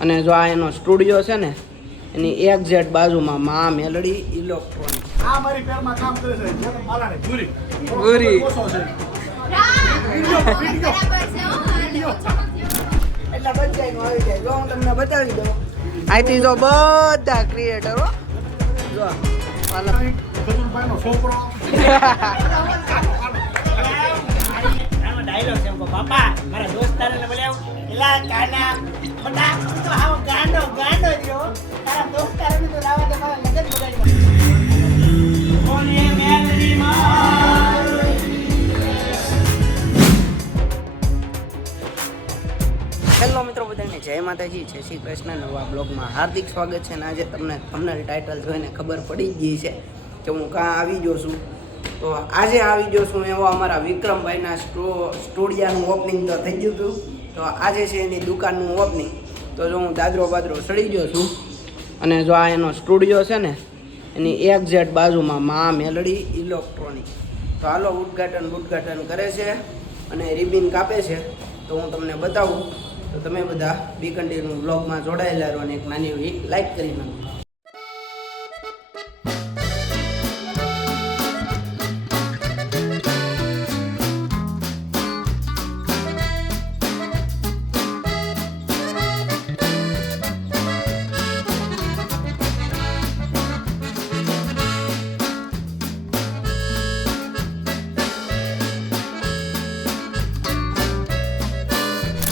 અને જો આ એનો સ્ટુડિયો છે ને એની એક્ઝેક્ટ બાજુમાં મા મેલડી ઇલેક્ટ્રોનિક. આ મારી પેરમાં કામ કરે છે જેને મારાને ગુરી ગુરી ઓછો છે એટલા બધાનું આવી જાય. જો હું તમને બતાવી દઉં અહીંથી જો બધા ક્રિએટરો જો કદુરભાઈનો છોકરો ડાયલોગ છે બાપા મારા દોસ્તારને બોલ્યા એલા કાના બટા તું તો આવો ગાંડો રહ્યો તારા દોસ્તારને તો લાવા દે મારા લગન બગાડી કોને મેલડી માં. હેલો મિત્રો બધાને જય માતાજી, જય શ્રી કૃષ્ણ. નવા બ્લોગમાં હાર્દિક સ્વાગત છે. અને આજે તમને ટાઇટલ જોઈને ખબર પડી ગઈ છે કે હું કાં આવી ગયો છું. તો આજે આવી ગયો છું એવો અમારા વિક્રમભાઈના સ્ટુડિયાનું ઓપનિંગ તો થઈ ગયું હતું. તો આજે છે એની દુકાનનું ઓપનિંગ. તો જો હું દાદરો સડી ગયો છું અને જો આ એનો સ્ટુડિયો છે ને એની એક્ઝેક્ટ બાજુમાં મા મેલડી ઇલેક્ટ્રોનિક. તો હાલો ઉદ્ઘાટન કરે છે અને રિબિન કાપે છે. તો હું તમને બતાવું. તો તમે બધા બી કન્ટિન્યુ બ્લોગમાં જોડાયેલા રહો અને એક નાની એવી લાઈક કરી નાખો.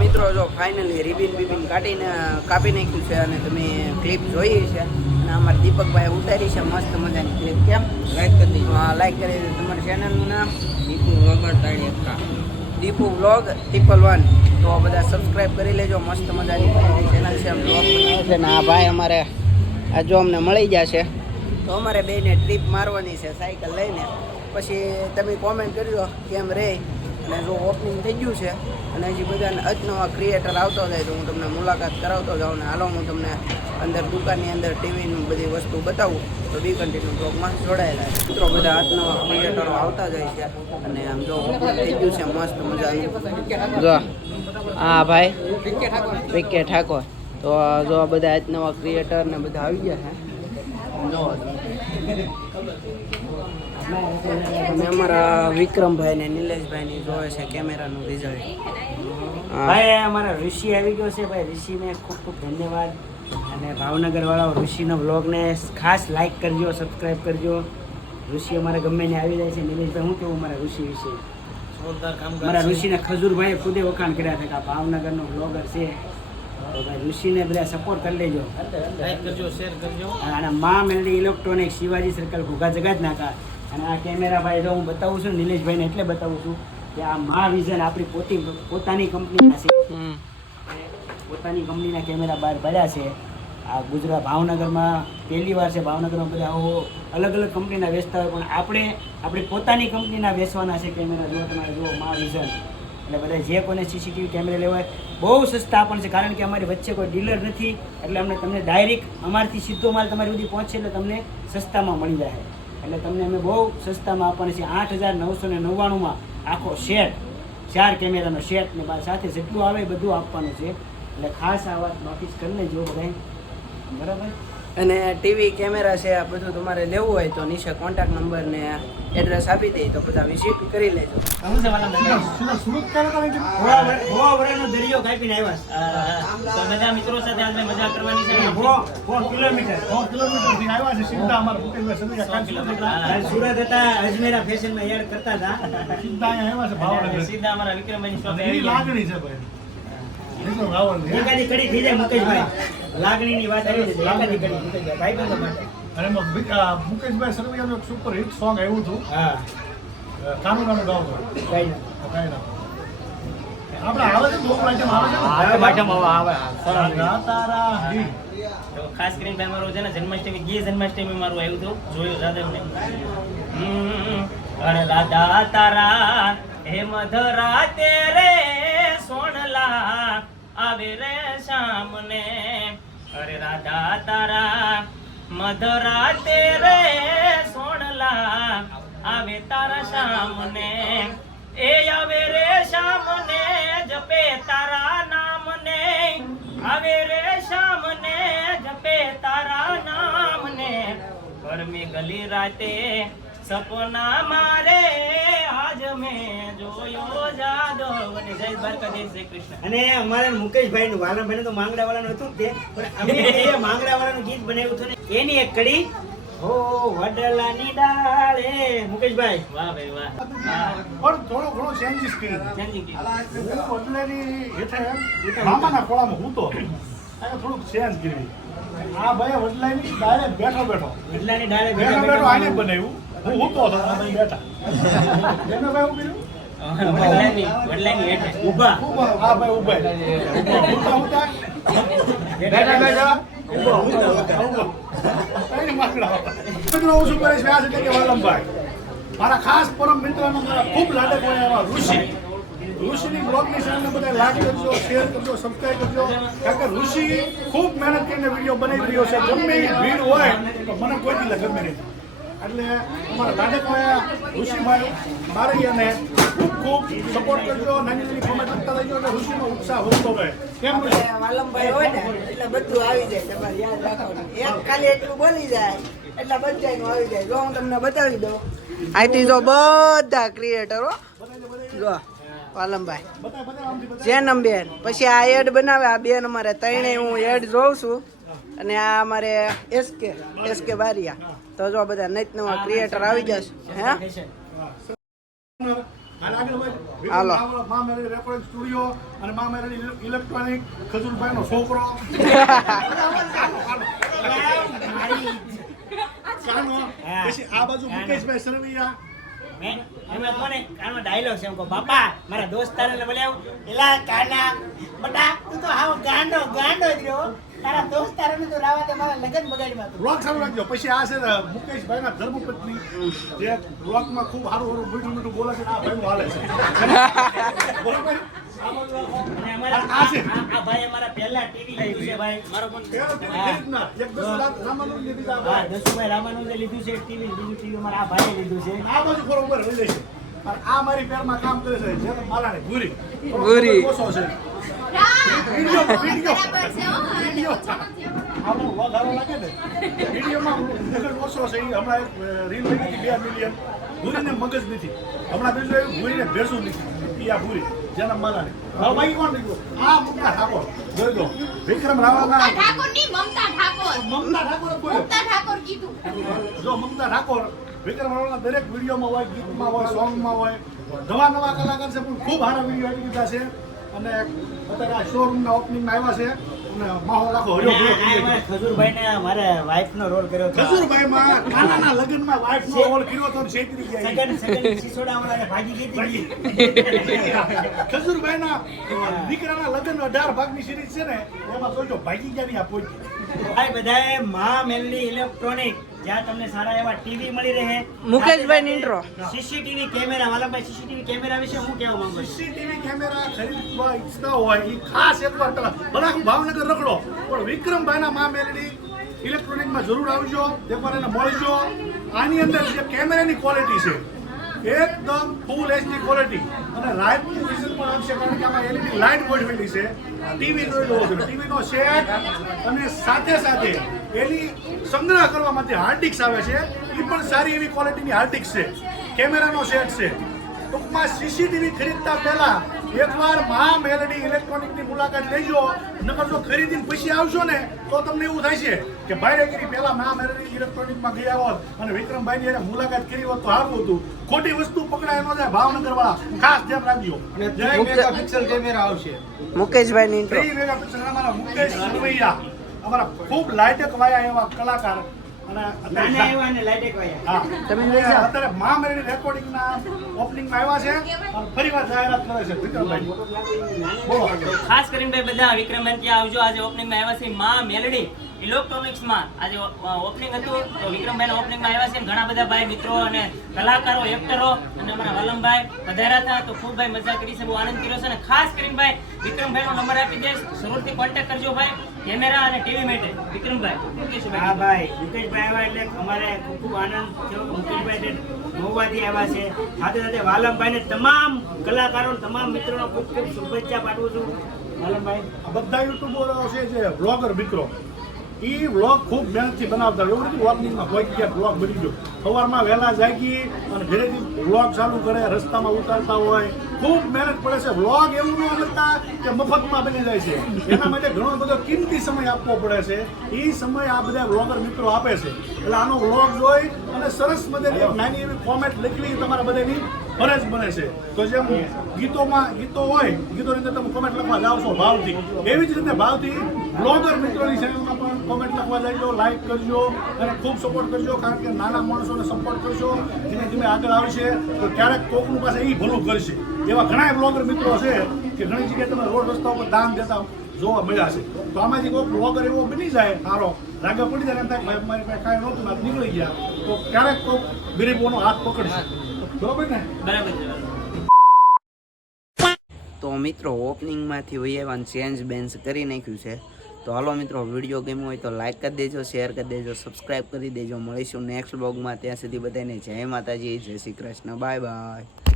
મિત્રો જો ફાઇનલી રિબિન કાપી નાખ્યું છે અને તમે ક્લિપ જોઈ છે. અને અમારા દીપકભાઈ ઉતારી છે મસ્ત મજાની ક્લિપ. કેમ લાઈક કરી દીધું? હા, લાઈક કરી દીધું. તમારી ચેનલનું નામ દીપુ વ્લોગ 111. તો બધા સબસ્ક્રાઈબ કરી લેજો. મસ્ત મજાની ચેનલ છે, વ્લોગ બનાવે છે. ને આ ભાઈ અમારે આ જો અમને મળી જશે તો અમારે બેને ટ્રીપ મારવાની છે સાયકલ લઈને. પછી તમે કોમેન્ટ કરજો કેમ રહે. અને જો ઓપનિંગ થઈ ગયું છે અને હજી બધા અજનવા ક્રિએટર આવતો જાય તો હું તમને મુલાકાત કરાવતો જાઉં. ને હાલો હું તમને અંદર દુકાનની અંદર ટીવીનું બધી વસ્તુ બતાવું. તો બી કન્ટિન્યુ બ્લોગમાં જોડાયેલા છે. મિત્રો બધા અજનવા ક્રિએટરો આવતા જાય છે અને આમ જો ઓપનિંગ થઈ ગયું છે મસ્ત મજાનું. જો હા ભાઈ વિકે ઠાકોર. તો જો બધા અજનવા ક્રિએટર ને બધા આવી ગયા છે. જો તમે અમારા વિક્રમભાઈ ને નિલેશભાઈ ની જોવે છે કેમેરાનું રિઝલ્ટ. ભાઈ અમારા ઋષિ આવી ગયો છે. ભાઈ ઋષિને ખૂબ ધન્યવાદ. અને ભાવનગર વાળા ઋષિનો વ્લોગને ખાસ લાઈક કરજો, સબસ્ક્રાઈબ કરજો. ઋષિ અમારે ગમે ને આવી જાય છે. નિલેશભાઈ હું કેવું મારા ઋષિ વિશે? મારા ઋષિને ખજૂરભાઈએ ખુદે વખાણ કર્યા છે કે આ ભાવનગરનો વ્લોગર છે. તો ભાઈ ઋષિને બધા સપોર્ટ કરી લેજો, લાઈક કરજો, શેર કરજો. અને મા મેલડી ઇલેક્ટ્રોનિક, શિવાજી સર્કલ, ઘોઘા જગત નાકા. અને આ કેમેરા ભાઈ જો હું બતાવું છું નિલેશભાઈને એટલે બતાવું છું કે આ મા વિઝન આપણી પોતાની કંપનીના છે. પોતાની કંપનીના કેમેરા બહાર પડ્યા છે. આ ગુજરાત ભાવનગરમાં પહેલી વાર છે. ભાવનગરમાં બધા આવો અલગ કંપનીના વેચતા હોય, પણ આપણે આપણી પોતાની કંપનીના વેચવાના છે કેમેરા. જો તમારે જુઓ મા વિઝન. એટલે બધા જે કોને સીસીટીવી કેમેરા લેવાય બહુ સસ્તા પણ છે, કારણ કે અમારી વચ્ચે કોઈ ડીલર નથી. એટલે તમને ડાયરેક્ટ અમારથી સીધો માલ તમારી સુધી પહોંચે એટલે તમને સસ્તામાં મળી જાય. એટલે તમને અમે બહુ સસ્તામાં આપવાના છીએ. 8,999માં આખો સેટ, 4 કેમેરાનો સેટ ને સાથે જેટલું આવે બધું આપવાનું છે. એટલે ખાસ આ વાત નોટિસ કરી લેજો બધા, બરાબર. અને ટીવી કેમેરા છે આ બધું તમારે લેવું હોય તો નીચે કોન્ટેક્ટ નંબર ને એડ્રેસ આપી દઈ તો બધા વિઝિટ કરી લેજો. દરિયો કાપીને આવ્યા તો બધા મિત્રો સાથે આજે મજા કરવાની છે. 4 કિલોમીટર આવ્યા છે સીધા અમારા સુરત હતા, અજમેરા ફેશનમાં એડ કરતા હતા. સીધા આવ્યા છે ભાવનગર. સીધા અમારા વિક્રમભાઈની શોપે આવી લાગણી છે ભાઈ. એકાદી કડી થઈ જાય મુકેશભાઈ. લાગણીની વાત આવી છે. એકાદી કડી મુકેશભાઈ ભાઈ માટે. અને મુકેશભાઈ સરવૈયાનું એક સુપર હિટ સોંગ આવ્યું હતું. હા, કાનું ગાવ તો કઈ આપણે આવે છે બહુ આઈટમ આવે છે. તારા ખાસ કરીને ભાઈ મારું છે ને જન્માષ્ટમી મારું આવ્યું હતું, જોયું રાધા. અરે રાધા તારા હે મધરા તેરે સોનલા આવે રે સામને. અરે રાધા તારા મધરા તેરે સોનલા આવે તારા સામને. એ આવે રે સામને જપે તારા નામને. આવે રે મને જપે તારા નામને ગરમી ગલી રાતે સપના મારે આજ મેં જોયો જાદવ અને જય દ્વારકાધીશ શ્રી કૃષ્ણ. અને અમારા મુકેશભાઈ નું વાલમભાઈ તો માંગડા વાળાનું હતું જ તે, પણ અમે એ માંગડા વાળાનું ગીત બનાવ્યું હતું ને એની એક કડી હો વડલાની ડાળે. મુકેશભાઈ વાહ ભાઈ વાહ. પણ થોડો ઘણો ચેન્જીસ કર્યો. ચેન્જિંગ હું વડલેની હેઠળ મામાના ખોળામાં હું તો અને થોડુંક ચેન્જ કર્યું. આ ભાઈ વડલાની ડાયરેક્ટ બેઠો વડલાની ડાળે બેઠો બેઠો આને બનાવ્યું. હું તો હતો, આ ભાઈ બેઠા. એને ભાઈ હું કર્યું વડલાની હેઠે ઊભા આ ભાઈ ઉભા ઉભા બેઠા બેઠા મારા ખાસ પરમ મિત્ર મારા ખૂબ લાડક હોય એવા ઋષિની બ્લોગની ચેનલને બધા લાઈક કરજો, શેર કરજો, સબસ્ક્રાઈબ કરજો. કારણ કે ઋષિ ખૂબ મહેનત કરીને વિડીયો બનાવી રહ્યો છે. ગમે એ ભીડ હોય તો મને કોઈ દી ગમે નહીં. એટલે અમારા લાડક હોય ઋષિભાઈ મારૈયાને ખૂબ ખૂબ સપોર્ટ કરજો. નાની નાની કોમેન્ટ કરતા રહેજો એટલે ઋષિનો ઉત્સાહ વધતો રહે. કેમ ઋષિ? વાલમભાઈ હોય ને એટલે બધું આવી જાય. તમારે યાદ રાખવાનું, એક ખાલી એટલું બોલી જાય એટલે બધાનું આવી જાય. જો હું તમને બતાવી દઉં, અહીંથી જો બધા ક્રિએટરો જો વાલમભાઈ, જેનમ બેન, પછી આ એડ બનાવે આ બેન, અમારે ત્રણેય હું એડ જોઉં છું. અને આ અમારે એસકે બારિયા. તો જો બધા નત નવા ક્રિએટર આવી જશે. હે હાલો. મા મેલડી રેકોર્ડિંગ સ્ટુડિયો અને મા મેલડી ઇલેક્ટ્રોનિક ખજૂરભાઈનો છોકરો પછી આ બાજુ મુકેશભાઈ સરવૈયા. એમાં કોને કાનો ડાયલોગ છે એમ કહો બાપા મારા દોસ્તારને બોલાવ એલા કાના બટા તું તો હાવ ગાંડો જ રહ્યો તારા દોસ્તારને તો રાવા દે મારા લગન બગાડમાં તું. બ્લોગ સારું રાખજો. પછી આ છે ને મુકેશભાઈના ધર્મપત્ની જે બ્લોગમાં ખૂબ સારું મીઠું મીઠું બોલે છે. આ ભાઈનું હાલે છે બરોબર. અને અમારા આ છે. આ ભાઈ અમારા પહેલા ટીવી લીધું છે ભાઈ મારો પણ એક દસ રામાનું લીધી આ હા ભાઈ. દસુભાઈ રામાનુજે લીધું છે ટીવી, બીજું ટીવી અમારા આ ભાઈએ લીધું છે. આ બાજુ ફરો ઉપર રહી જાય છે. અને આ મારી પેરમાં કામ કરે છે જે માલાની ભૂરી ઓછો છે. આપણો વધારો લાગે ને વિડીયોમાં મગજ ઓછો છે. હમણાં એક રીલ લઈ હતી 2 મિલિયન. ભૂરીને મગજ નથી. હમણાં બીજું એવું ભૂરીને ભેસું નથી. આ ભૂરી જેના માલાની. હવે બાકી કોણ નીકળ્યું? આ મમતા ઠાકોર જોઈ લો. વિક્રમ રાવલના મમતા ઠાકોર બોલ્યો. જો મમતા ઠાકોર વિક્રમ રાવલના દરેક વિડીયોમાં હોય, ગીતમાં હોય, સોંગમાં હોય. નવા કલાકાર છે પણ ખૂબ સારા વિડીયો આવી દીધા છે. અને અત્યારે આ શોરૂમના ઓપનિંગમાં આવ્યા છે. અને માહોલ આખો હર્યો ભર્યો થઈ ગયો. ખજૂરભાઈને મારે વાઇફનો રોલ કર્યો હતો. ખજૂરભાઈમાં કાનાના લગ્નમાં વાઇફનો રોલ કર્યો તો છેતરી ગયા. સગન સિસોડાવાળાને ભાગી ગઈ હતી. ખજૂરભાઈના દીકરાના લગ્ન 18 ભાગની સિરીઝ છે ને એમાં જોજો ભાગી ગયા ની આ પહોંચી. ભાઈ બધાએ મા મેલડી ઇલેક્ટ્રોનિક જ્યાં તમને સારા એવા ટીવી મળી રહે. મુકેશભાઈ ઇન્ટ્રો. સીસીટીવી કેમેરા વાલાભાઈ સીસીટીવી કેમેરા વિશે હું કહેવા માંગુ છું? સીસીટીવી કેમેરા ખરીદવા ઈચ્છતા હોય એ ખાસ એકવાર પેલા ભલા ભાવનગર રખડો પણ વિક્રમભાઈના મા મેલડી ઇલેક્ટ્રોનિકમાં જરૂર આવજો. એકવાર એને મળજો. આની અંદર જે કેમેરાની ક્વોલિટી છે એકદમ ફૂલ એચડી ક્વોલિટી અને લાઇટનું વિઝન પણ આવશે. કારણ કે આમાં એલઈડી લાઇટ ગોઠવેલી છે. ટીવી જોઈ લો છો, ટીવીનો સેટ અને સાથે સાથે એની સંગ્રહ કરવા માટે હાર્ડ ડિસ્ક આવે છે. એ પણ સારી એવી ક્વોલિટીની હાર્ડ ડિસ્ક છે. કેમેરાનો સેટ છે. ટૂંકમાં સીસીટીવી ખરીદતા પહેલા એકવાર મા મેલડી ઇલેક્ટ્રોનિકની મુલાકાત લેજો. નકર જો ખરીદીને પછી આવશો ને તો તમને એવું થાય છે કે ભાઈગીરી પહેલા મા મેલડી ઇલેક્ટ્રોનિકમાં ગયા હોત અને વિક્રમભાઈની એને મુલાકાત કરી હોત તો સારું હતું. ખોટી વસ્તુ પકડાય ન જાય. ભાવનગર વાળા ખાસ ધ્યાન રાખજો. 3 મેગાપિક્સલ કેમેરા આવશે. મુકેશભાઈની ઇન્ટ્રો. 3 મેગાપિક્સલ અમારા મુકેશ સરવૈયા અમારા ખૂબ લાયક વાયા એવા કલાકાર. અને નાના આવ્યા અને લાઈટેક વાયા. હા તમે અત્યારે મા મેલડી રેકોર્ડિંગના ઓપનિંગમાં આવ્યા છે અને ફરીવાર જાહેરાત કરે છે વિક્રમભાઈ. બોલો. ખાસ કરીને ભાઈ બધા વિક્રમભાઈ ત્યાં આવજો. આજે ઓપનિંગમાં આવ્યા છે મા મેલડી ઇલેક્ટ્રોનિક્સમાં. આજે ઓપનિંગ હતું તો વિક્રમભાઈના ઓપનિંગમાં આવ્યા છે. ઘણા બધા ભાઈ મિત્રો અને કલાકારો, એક્ટરો અને અમારા વાલમભાઈ પધાર્યા હતા તો ખૂબ ભાઈ મજા કરી છે, બહુ આનંદ કર્યો છે. અને ખાસ કરીને ભાઈ વિક્રમભાઈનો નંબર આપી દઈશ, જરૂરથી કોન્ટેક્ટ કરજો ભાઈ કેમેરા અને ટીવી માટે. વિક્રમભાઈ હા ભાઈ મુકેશભાઈ આવ્યા એટલે અમારે ખૂબ ખૂબ આનંદ થયો કે મુકેશભાઈ મહુવાથી આવ્યા છે. સાથે સાથે વાલમભાઈને તમામ કલાકારો તમામ મિત્રોનો ખૂબ ખૂબ શુભેચ્છા પાઠવું છું. માલમભાઈ આ બધા યુટ્યુબરો છે જે વ્લોગર મિત્રો એ વ્લોગ ખૂબ મહેનતથી બનાવતા હોય. એવું નથી વોકિંગમાં કોઈ ક્યાંક વ્લોગ બની ગયો. સવારમાં વહેલા જાગી અને ઘરેથી વ્લોગ ચાલુ કરે, રસ્તામાં ઉતારતા હોય, ખૂબ મહેનત પડે છે. વ્લોગ એવું ન બનતા કે મફતમાં બની જાય છે. એના માટે ઘણો બધો કિંમતી સમય આપવો પડે છે. એ સમય આ બધા વ્લોગર મિત્રો આપે છે. એટલે આનો વ્લોગ જોઈ અને સરસ મજાની એક નાની એવી કોમેન્ટ લખવી તમારા બધાની ફરજ બને છે. તો જેમ ગીતો હોય, ગીતોની અંદર તમે કોમેન્ટ લખવા જાઓ છો ભાવથી, એવી જ રીતે ભાવથી બ્લોગર મિત્રોની ચેનલમાં પણ કોમેન્ટ લખવા જજો, લાઈક કરજો અને ખૂબ સપોર્ટ કરજો. કારણ કે નાના માણસોને સપોર્ટ કરશો, ધીમે ધીમે આગળ આવશે તો ક્યારેક કોકનું પાસે એ ભલું કરશે. એવા ઘણા બ્લોગર મિત્રો છે કે ઘણી જગ્યાએ તમે રોડ રસ્તા ઉપર દાન દેતા જોવા મળ્યા છે. તો આમાંથી કોઈ બ્લોગર એવો બની જાય સારો, રાગા પડી જાય, એમ થાય ભાઈ મારી પાસે કાંઈ નહોતું ને નીકળી ગયા, તો ક્યારેક કોઈ ગરીબોનો હાથ પકડશે. બરોબર ને? બરાબર છે. તો મિત્રો ઓપનિંગમાંથી વૈયાવાન ચેન્જ બેન્સ કરી નાખ્યું છે. તો હાલો મિત્રો, વિડીયો ગમ્યો હોય તો લાઈક કરી દેજો, શેર કરી દેજો, સબસ્ક્રાઈબ કરી દેજો. મળીશું નેક્સ્ટ બ્લોગમાં. ત્યાં સુધી બધાને જય માતાજી, જય શ્રી કૃષ્ણ, બાય બાય.